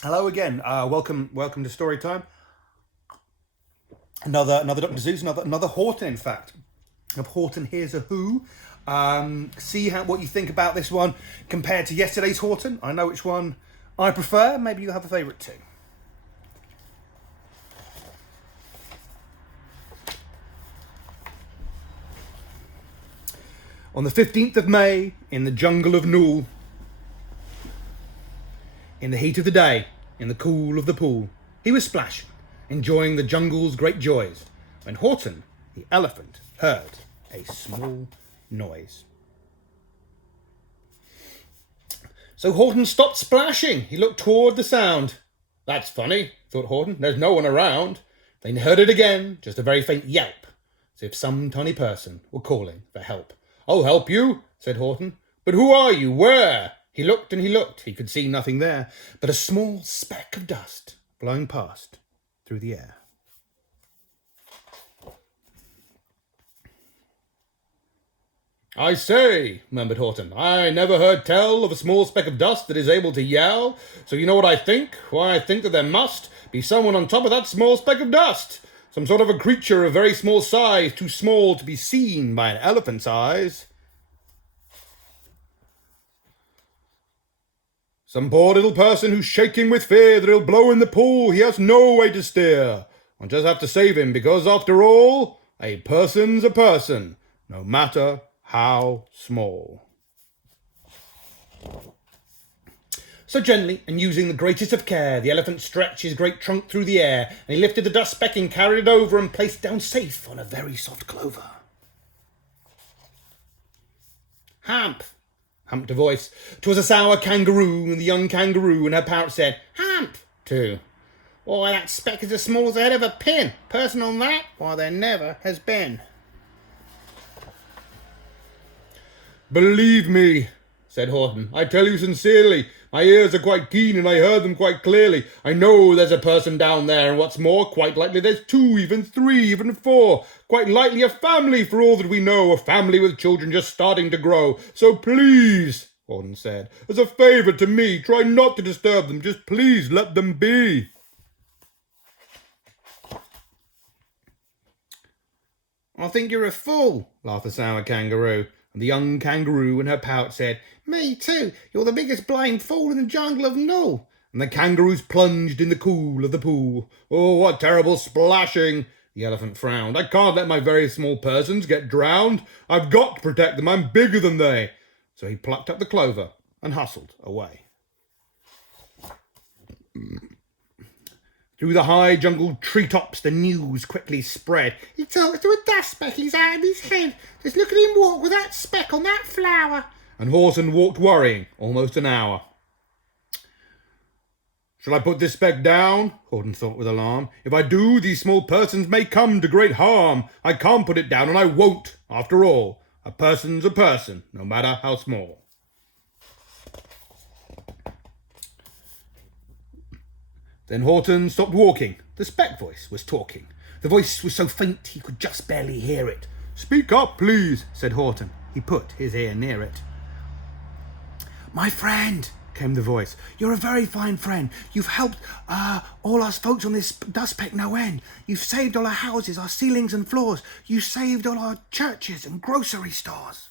Hello again. Welcome to Storytime. Another Dr. Seuss, another Horton, in fact. Of Horton Here's a Who. See what you think about this one compared to yesterday's Horton. I know which one I prefer. Maybe you have a favourite too. On the 15th of May, in the jungle of Nool, in the heat of the day, in the cool of the pool, he was splashing, enjoying the jungle's great joys, when Horton, the elephant, heard a small noise. So Horton stopped splashing. He looked toward the sound. That's funny, thought Horton. There's no one around. They heard it again, just a very faint yelp, as if some tiny person were calling for help. I'll help you, said Horton. But who are you? Where? He looked and he looked. He could see nothing there but a small speck of dust blowing past through the air. I say, murmured Horton, I never heard tell of a small speck of dust that is able to yell. So you know what I think? Why, I think that there must be someone on top of that small speck of dust. Some sort of a creature of very small size, too small to be seen by an elephant's eyes. Some poor little person who's shaking with fear that he'll blow in the pool. He has no way to steer. I'll just have to save him because, after all, a person's a person, no matter how small. So gently, and using the greatest of care, the elephant stretched his great trunk through the air, and he lifted the dust speck and carried it over and placed down safe on a very soft clover. Hamp, humped a voice. 'Twas a sour kangaroo, and the young kangaroo and her parrot said, Hamp, too. Why, that speck is as small as the head of a pin. Person on that? Why, there never has been. Believe me, said Horton, I tell you sincerely, my ears are quite keen and I heard them quite clearly. I know there's a person down there, and what's more, quite likely there's 2, even 3, even 4. Quite likely a family for all that we know, a family with children just starting to grow. So please, Horton said, as a favour to me, try not to disturb them. Just please let them be. I think you're a fool, laughed the sour kangaroo. And the young kangaroo and her parrot said, Me too, you're the biggest blind fool in the jungle of Nool. And the kangaroos plunged in the cool of the pool. Oh, what terrible splashing! The elephant frowned. I can't let my very small persons get drowned. I've got to protect them. I'm bigger than they. So he plucked up the clover and hustled away. Through the high jungle treetops the news quickly spread. He talks to a dust speck, he's out of his head. Just look at him walk with that speck on that flower. And Horton walked worrying almost an hour. Shall I put this speck down? Horton thought with alarm. If I do, these small persons may come to great harm. I can't put it down, and I won't. After all, a person's a person, no matter how small. Then Horton stopped walking. The speck voice was talking. The voice was so faint he could just barely hear it. Speak up, please, said Horton. He put his ear near it. My friend, came the voice. You're a very fine friend. You've helped all us folks on this dust speck no end. You've saved all our houses, our ceilings and floors. You saved all our churches and grocery stores.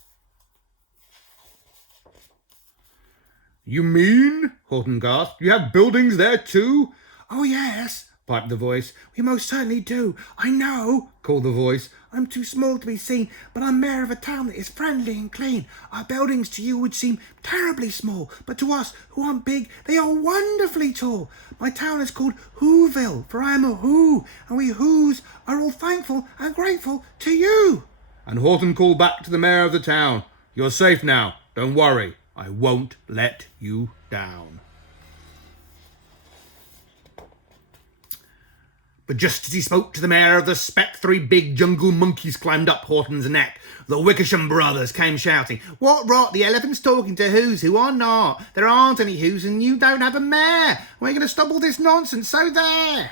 You mean? Horton gasped. You have buildings there too? Oh, yes, piped the voice. We most certainly do. I know, called the voice. I'm too small to be seen, but I'm mayor of a town that is friendly and clean. Our buildings to you would seem terribly small, but to us, who aren't big, they are wonderfully tall. My town is called Whoville, for I am a Who, and we Whos are all thankful and grateful to you. And Horton called back to the mayor of the town. You're safe now. Don't worry. I won't let you down. But just as he spoke to the mayor of the speck, 3 big jungle monkeys climbed up Horton's neck. The Wickersham brothers came shouting, What rot, the elephant's talking to Whos who are not. There aren't any Whos and you don't have a mayor. We're going to stop all this nonsense, so there.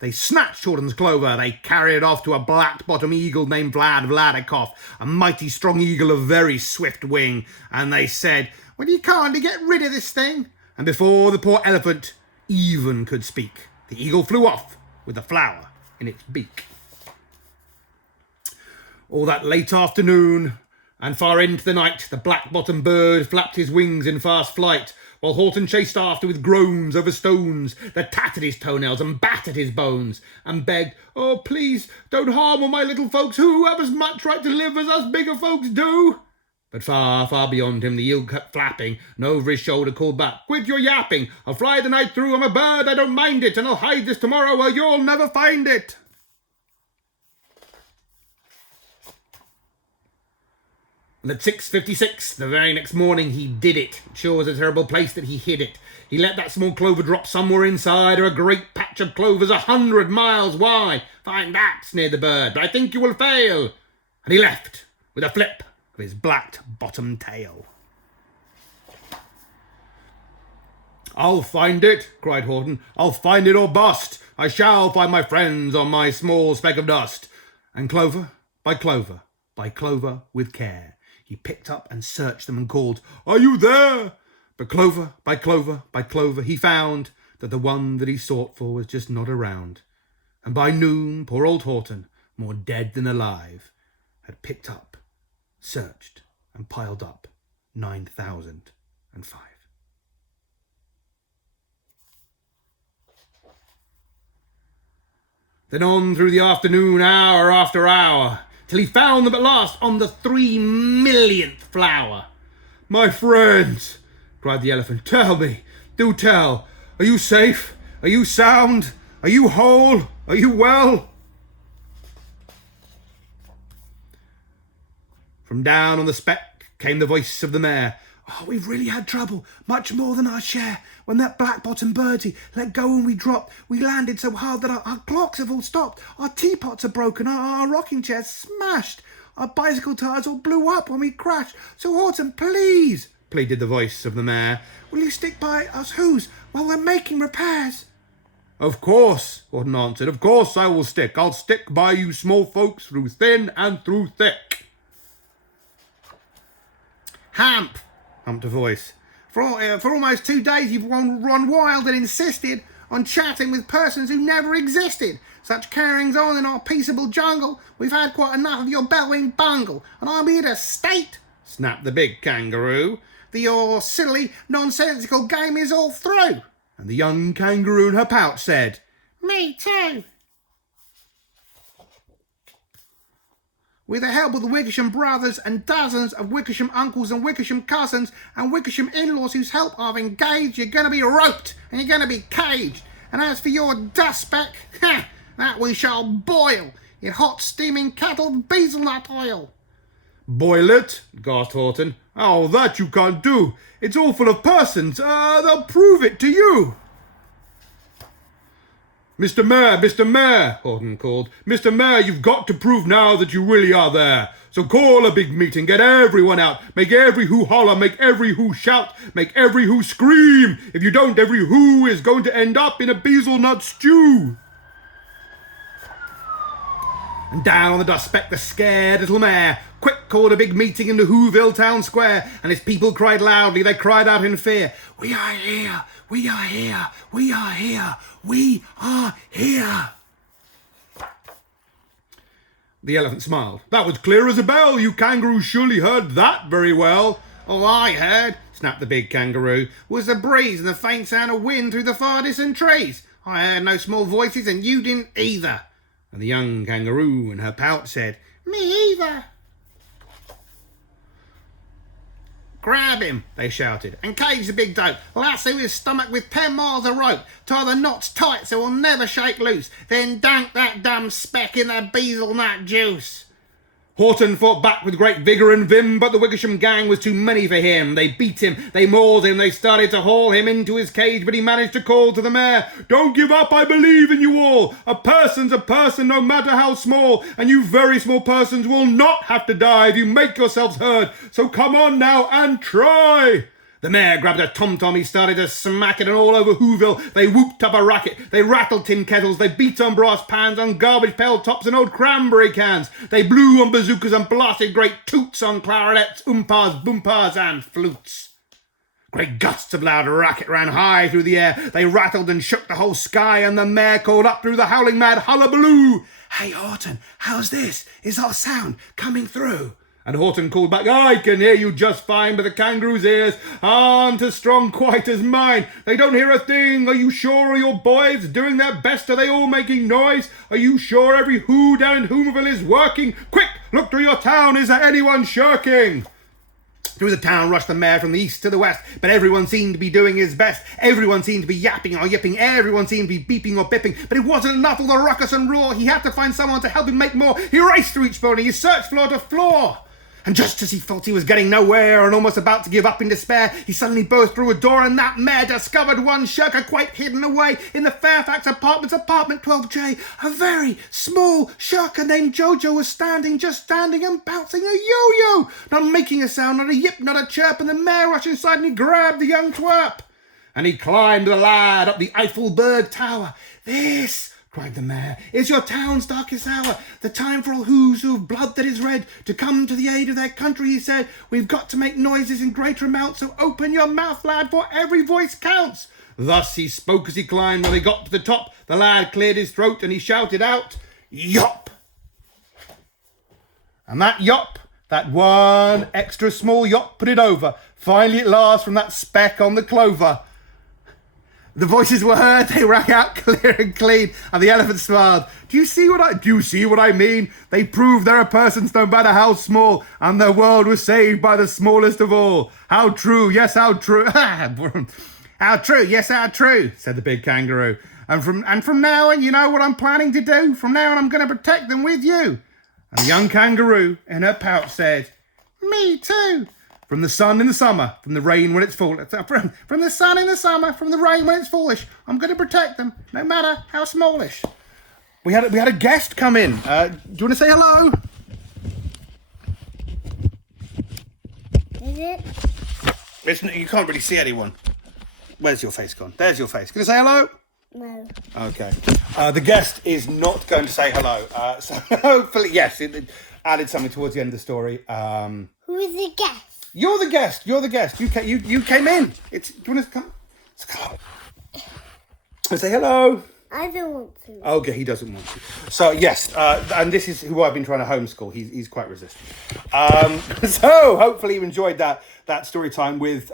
They snatched Horton's clover. They carried it off to a black-bottom eagle named Vladikoff, a mighty strong eagle of very swift wing. And they said, Will you kindly get rid of this thing?" And before the poor elephant even could speak, the eagle flew off with the flower in its beak. All that late afternoon and far into the night, the black-bottomed bird flapped his wings in fast flight, while Horton chased after with groans over stones that tattered his toenails and battered his bones, and begged, "Oh, please, don't harm all my little folks who have as much right to live as us bigger folks do." But far, far beyond him, the eagle kept flapping, and over his shoulder called back, "Quit your yapping! I'll fly the night through, I'm a bird, I don't mind it, and I'll hide this tomorrow where you'll never find it." And at 6:56, the very next morning, he did it. It sure was a terrible place that he hid it. He let that small clover drop somewhere inside, or a great patch of clovers 100 miles wide. "Find that," sneered the bird, "but I think you will fail." And he left with a flip of his black-bottomed tail. "I'll find it," cried Horton. "I'll find it or bust. I shall find my friends on my small speck of dust." And clover by clover by clover with care, he picked up and searched them and called, "Are you there?" But clover by clover by clover, he found that the one that he sought for was just not around. And by noon, poor old Horton, more dead than alive, had picked up, searched, and piled up 9,005. Then on through the afternoon, hour after hour, till he found them at last on the 3,000,000th flower. "My friends," cried the elephant, "tell me, do tell, are you safe? Are you sound? Are you whole? Are you well?" From down on the speck came the voice of the mayor. "Oh, we've really had trouble, much more than our share. When that black-bottomed birdie let go and we dropped, we landed so hard that our clocks have all stopped. Our teapots are broken, our rocking chairs smashed. Our bicycle tires all blew up when we crashed. So Horton, please," pleaded the voice of the mayor, "will you stick by us who's while we're making repairs?" "Of course," Horton answered, "of course I will stick. I'll stick by you small folks through thin and through thick." "Hamp," humped a voice. For almost 2 days you've run wild and insisted on chatting with persons who never existed. Such carryings on in our peaceable jungle, we've had quite enough of your bellowing bungle, and I'm here to state," snapped the big kangaroo, "that your silly, nonsensical game is all through." And the young kangaroo in her pouch said, "Me too." With the help of the Wickersham brothers and dozens of Wickersham uncles and Wickersham cousins and Wickersham in-laws whose help I've engaged, you're going to be roped and you're going to be caged. And as for your dust speck, that we shall boil in hot steaming kettle bezelnut oil." "Boil it?" gasped Horton. "Oh, that you can't do. It's all full of persons. They'll prove it to you." "Mr. Mayor," Horton called. "Mr. Mayor, you've got to prove now that you really are there. So call a big meeting, get everyone out, make every who holler, make every who shout, make every who scream. If you don't, every who is going to end up in a bezelnut stew." And down on the dust speck, the scared little mayor quick called a big meeting in the Whoville town square, and his people cried loudly, they cried out in fear, "We are here, we are here, we are here, we are here." The elephant smiled. "That was clear as a bell. You kangaroos surely heard that very well." "All I heard," snapped the big kangaroo, "was the breeze and the faint sound of wind through the far distant trees. I heard no small voices and you didn't either." And the young kangaroo in her pouch said, "Me either." "Grab him," they shouted, "and cage the big dope. Lasso his stomach with 10 miles of rope. Tie the knots tight so he'll never shake loose. Then dunk that dumb speck in the bezelnut juice." Horton fought back with great vigour and vim, but the Wickersham gang was too many for him. They beat him, they mauled him, they started to haul him into his cage, but he managed to call to the mayor, "Don't give up, I believe in you all. A person's a person, no matter how small, and you very small persons will not have to die if you make yourselves heard. So come on now and try." The mayor grabbed a tom-tom, he started to smack it, and all over Whoville they whooped up a racket. They rattled tin kettles, they beat on brass pans, on garbage pail tops and old cranberry cans. They blew on bazookas and blasted great toots on clarinets, oompas, boompas and flutes. Great gusts of loud racket ran high through the air. They rattled and shook the whole sky, and the mayor called up through the howling mad hullabaloo. "Hey, Horton, how's this? Is our sound coming through?" And Horton called back, "I can hear you just fine, but the kangaroo's ears aren't as strong quite as mine. They don't hear a thing. Are you sure? Are your boys doing their best? Are they all making noise? Are you sure every who down in Whomerville is working? Quick, look through your town. Is there anyone shirking?" Through the town rushed the mayor from the east to the west, but everyone seemed to be doing his best. Everyone seemed to be yapping or yipping. Everyone seemed to be beeping or bipping. But it wasn't enough, all the ruckus and roar. He had to find someone to help him make more. He raced through each building. He searched floor to floor. And just as he felt he was getting nowhere and almost about to give up in despair, he suddenly burst through a door, and that mayor discovered one shirker quite hidden away in the Fairfax Apartments, apartment 12J. A very small shirker named Jojo was just standing and bouncing a yo-yo, not making a sound, not a yip, not a chirp, and the mayor rushed inside and he grabbed the young twerp. And he climbed the lad up the Eiffelberg Tower. "This," cried the mayor, "is your town's darkest hour. The time for all who's of blood that is red to come to the aid of their country," he said. "We've got to make noises in greater amounts, so open your mouth, lad, for every voice counts." Thus he spoke as he climbed. When they got to the top, the lad cleared his throat and he shouted out, "Yop!" And that yop, that one extra small yop, put it over. Finally at last, from that speck on the clover, the voices were heard. They rang out clear and clean, and the elephant smiled. Do you see what I mean? They prove there are persons no matter how small, and the world was saved by the smallest of all. How true, yes, how true." "How true, yes, how true," said the big kangaroo. And from now on, you know what I'm planning to do? From now on, I'm going to protect them with you." And the young kangaroo in her pouch said, "Me too. From the sun in the summer, from the rain when it's full. From the sun in the summer, from the rain when it's foolish. I'm going to protect them, no matter how smallish." We had a guest come in. Do you want to say hello? Is it? You can't really see anyone. Where's your face gone? There's your face. Can you say hello? No. Okay. The guest is not going to say hello. So hopefully, yes, it added something towards the end of the story. Who is the guest? You're the guest. You came in. Do you want to come? Let's come. Say hello. I don't want to. Okay, he doesn't want to. So yes, and this is who I've been trying to homeschool. He's quite resistant. So hopefully you enjoyed that story time with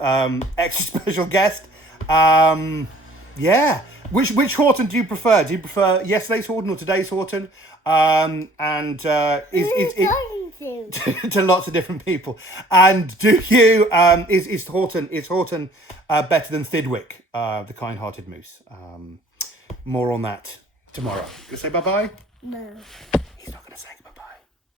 extra special guest. Yeah. Which Horton do you prefer? Do you prefer yesterday's Horton or today's Horton? To lots of different people. And do you is Horton better than Thidwick, the kind-hearted moose? More on that tomorrow. Gonna say bye-bye? No. He's not gonna say goodbye.